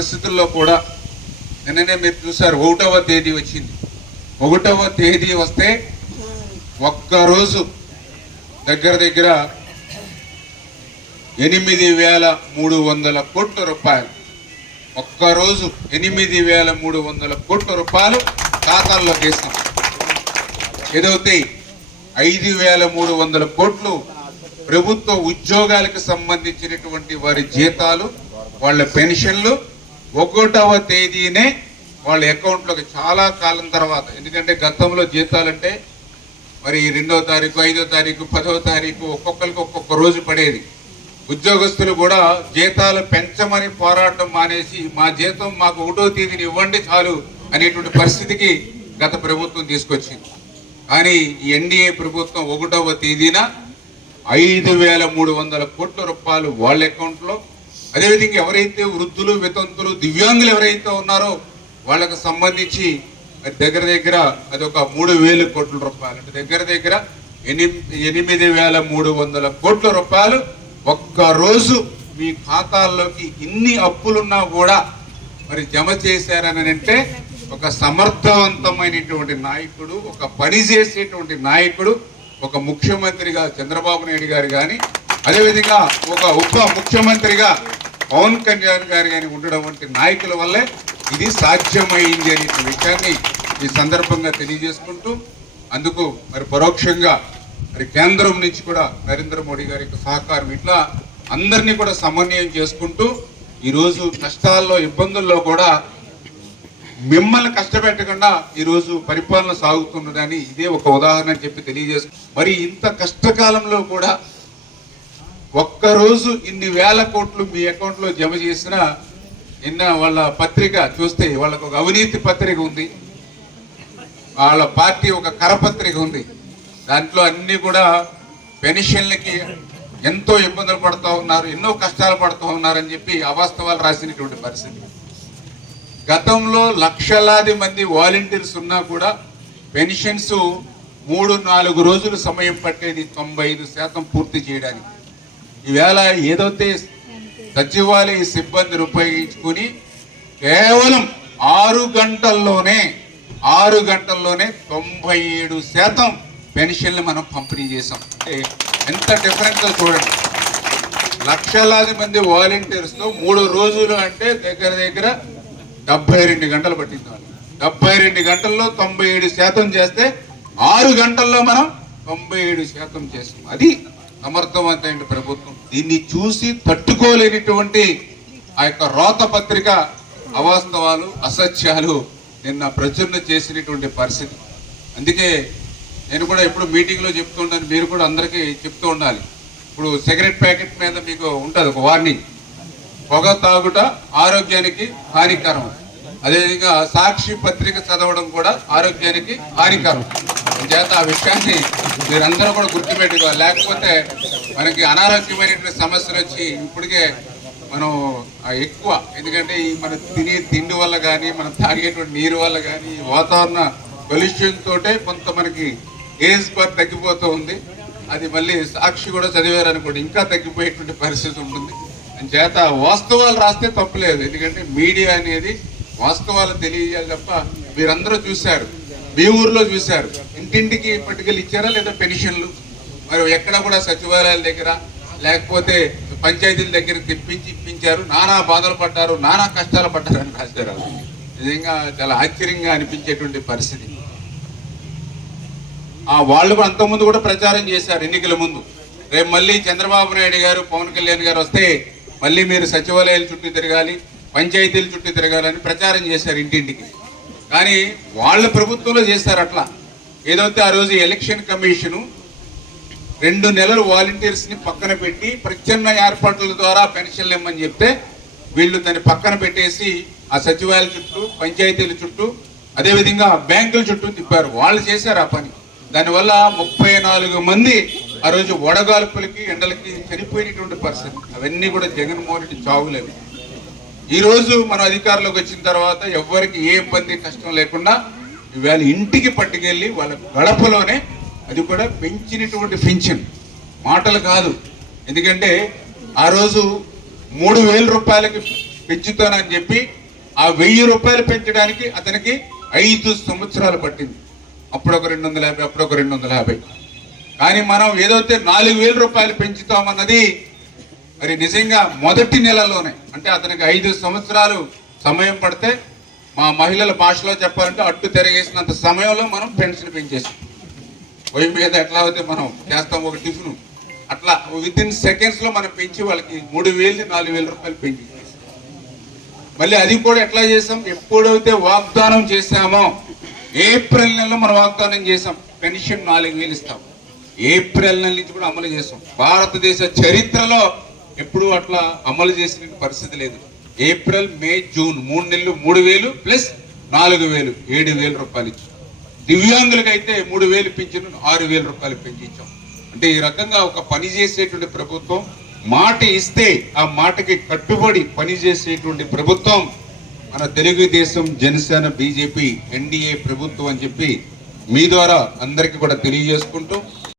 పరిస్థితుల్లో కూడా నిన్ననే మీరు చూసారు 1వ తేదీ వచ్చింది. 1వ తేదీ వస్తే ఒక్కరోజు దగ్గర 8,300 కోట్ల రూపాయలు, ఒక్కరోజు 8,300 కోట్ల రూపాయలు ఖాతాల్లోకి వేస్తాం. ఏదైతే 5,300 కోట్లు ప్రభుత్వ ఉద్యోగాలకు సంబంధించినటువంటి వారి జీతాలు, వాళ్ళ పెన్షన్లు 1వ తేదీనే వాళ్ళ అకౌంట్లోకి చాలా కాలం తర్వాత. ఎందుకంటే గతంలో జీతాలంటే మరి 2వ తారీఖు, 5వ తారీఖు, 10వ తారీఖు ఒక్కొక్కరికి ఒక్కొక్క రోజు పడేది. ఉద్యోగస్తులు కూడా జీతాలు పెంచమని పోరాటం మానేసి మా జీతం మాకు 1వ తేదీని ఇవ్వండి చాలు అనేటువంటి పరిస్థితికి గత ప్రభుత్వం తీసుకొచ్చింది. కానీ ఈ ఎన్డీఏ ప్రభుత్వం 1వ తేదీన 5,300 కోట్ల రూపాయలు వాళ్ళ అకౌంట్లో, అదేవిధంగా ఎవరైతే వృద్ధులు, వితంతులు, దివ్యాంగులు ఎవరైతే ఉన్నారో వాళ్ళకు సంబంధించి దగ్గర అది ఒక 3,000 కోట్ల రూపాయలు, అంటే దగ్గర 8,300 కోట్ల రూపాయలు ఒక్కరోజు మీ ఖాతాల్లోకి ఇన్ని అప్పులున్నా కూడా మరి జమ చేశారని అంటే ఒక సమర్థవంతమైనటువంటి నాయకుడు, ఒక పని చేసేటువంటి నాయకుడు, ఒక ముఖ్యమంత్రిగా చంద్రబాబు నాయుడు గారు కానీ, అదేవిధంగా ఒక ఉప ముఖ్యమంత్రిగా పవన్ కళ్యాణ్ గారు కానీ ఉండడం వంటి నాయకుల వల్లే ఇది సాధ్యమైంది అనే విషయాన్ని ఈ సందర్భంగా తెలియజేసుకుంటూ, అందుకు మరి పరోక్షంగా మరి కేంద్రం నుంచి కూడా నరేంద్ర మోడీ గారి సహకారం, ఇట్లా అందరినీ కూడా సమన్వయం చేసుకుంటూ ఈరోజు కష్టాల్లో, ఇబ్బందుల్లో కూడా మిమ్మల్ని కష్టపెట్టకుండా ఈరోజు పరిపాలన సాగుతున్నదని ఇదే ఒక ఉదాహరణ చెప్పి తెలియజేసుకు, మరి ఇంత కష్టకాలంలో కూడా ఒక్కరోజు ఇన్ని వేల కోట్లు మీ అకౌంట్లో జమ చేసిన నిన్న వాళ్ళ పత్రిక చూస్తే వాళ్ళకు ఒక అవినీతి పత్రిక ఉంది, వాళ్ళ పార్టీ ఒక కరపత్రిక ఉంది. దాంట్లో అన్ని కూడా పెన్షన్లకి ఎంతో ఇబ్బందులు పడుతూ ఉన్నారు, ఎన్నో కష్టాలు పడుతూ ఉన్నారని చెప్పి అవాస్తవాలు రాసినటువంటి పరిస్థితి. గతంలో లక్షలాది మంది వాలంటీర్స్ ఉన్నా కూడా పెన్షన్స్ 3-4 రోజులు సమయం పట్టేది 95% పూర్తి చేయడానికి. ఈవేళ ఏదైతే సచివాలయ సిబ్బందిని ఉపయోగించుకుని కేవలం 6 గంటల్లోనే 97% పెన్షన్లు మనం పంపిణీ చేసాం. అంటే ఎంత డిఫరెన్స్ చూడండి. లక్షలాది మంది వాలంటీర్స్తో 3 రోజులు అంటే దగ్గర 72 గంటలు పట్టింది. 72 గంటల్లో 97% చేస్తే 6 గంటల్లో మనం 97% చేస్తాం. అది సమర్థవంతమైన ప్రభుత్వం. దీన్ని చూసి తట్టుకోలేనిటువంటి ఆ యొక్క రోత పత్రిక అవాస్తవాలు, అసత్యాలు నిన్న ప్రచురణ చేసినటువంటి పరిస్థితి. అందుకే నేను కూడా ఎప్పుడు మీటింగ్లో చెప్తూ ఉంటాను, మీరు కూడా అందరికీ చెప్తూ ఉండాలి. ఇప్పుడు సిగరెట్ ప్యాకెట్ మీద మీకు ఉంటుంది ఒక వార్నింగ్, పొగ తాగుట ఆరోగ్యానికి హానికరం. అదేవిధంగా సాక్షి పత్రిక చదవడం కూడా ఆరోగ్యానికి హానికరం. చేత ఆ విషయాన్ని మీరందరూ కూడా గుర్తుపెట్టుకోవాలి. లేకపోతే మనకి అనారోగ్యమైనటువంటి సమస్యలు వచ్చి ఇప్పటికే మనం ఎక్కువ, ఎందుకంటే ఈ మన తినే తిండి వల్ల కానీ, మనం తాగేటువంటి నీరు వల్ల కానీ, వాతావరణ పొల్యూషన్ తోటే కొంత మనకి ఏజ్ బార్ తగ్గిపోతూ ఉంది. అది మళ్ళీ సాక్షి కూడా చదివారనుకోండి ఇంకా తగ్గిపోయేటువంటి పరిస్థితి ఉంటుంది. చేత వాస్తవాలు రాస్తే తప్పులేదు, ఎందుకంటే మీడియా అనేది వాస్తవాలు తెలియజేయాలి తప్ప. మీరందరూ చూశారు, మీ ఊర్లో చూశారు, ఇంటింటికి పట్టుకెళ్ళి ఇచ్చారా లేదా పెన్షన్లు? మరి ఎక్కడ కూడా సచివాలయాల దగ్గర లేకపోతే పంచాయతీల దగ్గర ఇప్పించారు. నానా బాధలు పడ్డారు, నానా కష్టాలు పడ్డారు అని రాశారు. నిజంగా చాలా ఆశ్చర్యంగా అనిపించేటువంటి పరిస్థితి. వాళ్ళు అంతకుముందు కూడా ప్రచారం చేశారు ఎన్నికల ముందు. రేపు మళ్ళీ చంద్రబాబు నాయుడు గారు, పవన్ కళ్యాణ్ గారు వస్తే మళ్ళీ మీరు సచివాలయాల చుట్టూ తిరగాలి, పంచాయతీల చుట్టూ తిరగాలని ప్రచారం చేశారు ఇంటింటికి. కానీ వాళ్ళ ప్రభుత్వంలో చేశారు అట్లా. ఏదైతే ఆ రోజు ఎలక్షన్ కమిషను 2 నెలలు వాలంటీర్స్ని పక్కన పెట్టి ప్రత్యామ్నాయ ఏర్పాట్ల ద్వారా పెన్షన్లు ఇమ్మని చెప్తే వీళ్ళు దాన్ని పక్కన పెట్టేసి ఆ సచివాలయాల చుట్టూ, పంచాయతీల చుట్టూ, అదేవిధంగా బ్యాంకుల చుట్టూ తిప్పారు. వాళ్ళు చేశారు ఆ పని. దానివల్ల 34 మంది ఆ రోజు వడగాల్పులకి, ఎండలకి చనిపోయినటువంటి పరిస్థితి. అవన్నీ కూడా జగన్మోహన్ రెడ్డి చావులేవి. ఈరోజు మనం అధికారంలోకి వచ్చిన తర్వాత ఎవరికి ఏ ఇబ్బంది, కష్టం లేకుండా ఇవాళ ఇంటికి పట్టుకెళ్ళి వాళ్ళ గడపలోనే, అది కూడా పెంచినటువంటి పెన్షన్, మాటలు కాదు. ఎందుకంటే ఆ రోజు 3,000 రూపాయలకి పెంచుతానని చెప్పి ఆ 1000 రూపాయలు పెంచడానికి అతనికి 5 సంవత్సరాలు పట్టింది. అప్పుడు ఒక 250, అప్పుడు ఒక 250. కానీ మనం ఏదైతే 4000 రూపాయలు పెంచుతామన్నది మరి నిజంగా మొదటి నెలలోనే, అంటే అతనికి 5 సంవత్సరాలు సమయం పడితే మా మహిళల భాషలో చెప్పాలంటే అట్టు తిరగేసినంత సమయంలో మనం పెన్షన్ పెంచేసాం. పొయ్యి మీద ఎట్లా అయితే మనం చేస్తాం ఒక టిఫిన్, అట్లా విత్ ఇన్ సెకండ్స్ లో మనం పెంచి వాళ్ళకి 3000, 4000 రూపాయలు పెంచి, మళ్ళీ అది కూడా ఎట్లా చేసాం, ఎప్పుడైతే వాగ్దానం చేశామో ఏప్రిల్ నెలలో మనం వాగ్దానం చేసాం పెన్షన్ 4000 ఇస్తాం. ఏప్రిల్ నెల నుంచి కూడా అమలు చేసాం. భారతదేశ చరిత్రలో ఎప్పుడు అట్లా అమలు చేసిన పరిస్థితి లేదు. ఏప్రిల్, మే, జూన్ 3 నెలలు 3000 ప్లస్ 4000, 7000 రూపాయలు ఇచ్చాం. దివ్యాంగులకైతే 3000 పింఛను 6000 రూపాయలు పెంచాం. అంటే ఈ రకంగా ఒక పని చేసేటువంటి ప్రభుత్వం, మాట ఇస్తే ఆ మాటకి కట్టుబడి పనిచేసేటువంటి ప్రభుత్వం మన తెలుగుదేశం, జనసేన, బీజేపీ, ఎన్డీఏ ప్రభుత్వం అని చెప్పి మీ ద్వారా అందరికీ కూడా తెలియజేసుకుంటూ